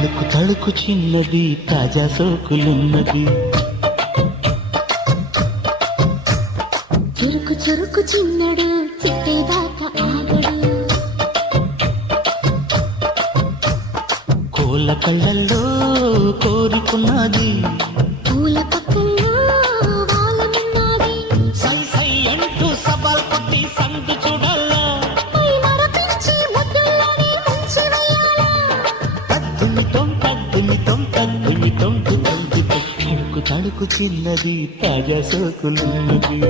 తళుకు తళుకు చిన్నది తాజా సోకులున్నది. చురుకు చురుకు చిన్నడు చిట్టేదాకా ఆగడు. కోళ్ళ కళ్ళల్లో కోరుకున్నది, పూల పక్కల్లో వాలనున్నది. సై సై అంటూ సవాల్ కొట్టి సందు చూడాలా, పై మరపించి ముద్దుల్లోనే ముంచి వెయ్యాలా. తద్దుమితం తద్దుమితం తద్దుమితం తుదందుతో తళుకు తళుకు చిన్నది తాజా సోకులున్నది.